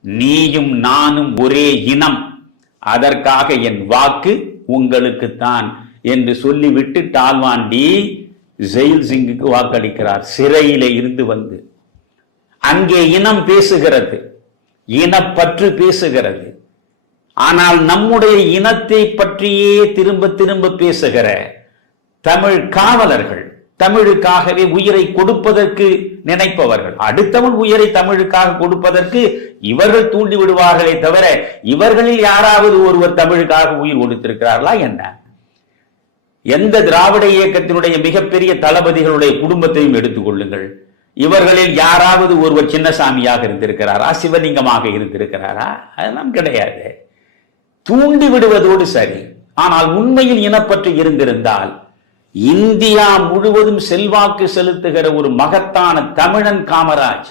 நீயும் நானும் ஒரே இனம். அதற்காக என் வாக்கு உங்களுக்குத்தான் என்று சொல்லிவிட்டு டால்வாண்டி ஜெயில் சிங்குக்கு வாக்களிக்கிறார். சிறையிலே இருந்து வந்து. அங்கே இனம் பேசுகிறது. இனப்பற்று பேசுகிறது. ஆனால் நம்முடைய இனத்தை பற்றியே திரும்ப திரும்ப பேசுகிற தமிழ் காவலர்கள் தமிழுக்காகவே உயிரை கொடுப்பதற்கு நினைப்பவர்கள். அடுத்தவன் உயிரை தமிழுக்காக கொடுப்பதற்கு இவர்கள் தூண்டி விடுவார்களே தவிர இவர்களில் யாராவது ஒருவர் தமிழுக்காக உயிர் கொடுத்திருக்கிறார்களா என்ன? எந்த திராவிட இயக்கத்தினுடைய மிகப்பெரிய தளபதிகளுடைய குடும்பத்தையும் எடுத்துக்கொள்ளுங்கள் இவர்களில் யாராவது ஒருவர் சின்னசாமியாக இருந்திருக்கிறாரா? சிவலிங்கமாக இருந்திருக்கிறாரா? அதெல்லாம் கிடையாது. தூண்டி விடுவதோடு சரி. ஆனால் உண்மையில் இனப்பற்று இருந்திருந்தால் இந்தியா முழுவதும் செல்வாக்கு செலுத்துகிற ஒரு மகத்தான தமிழன் காமராஜ்.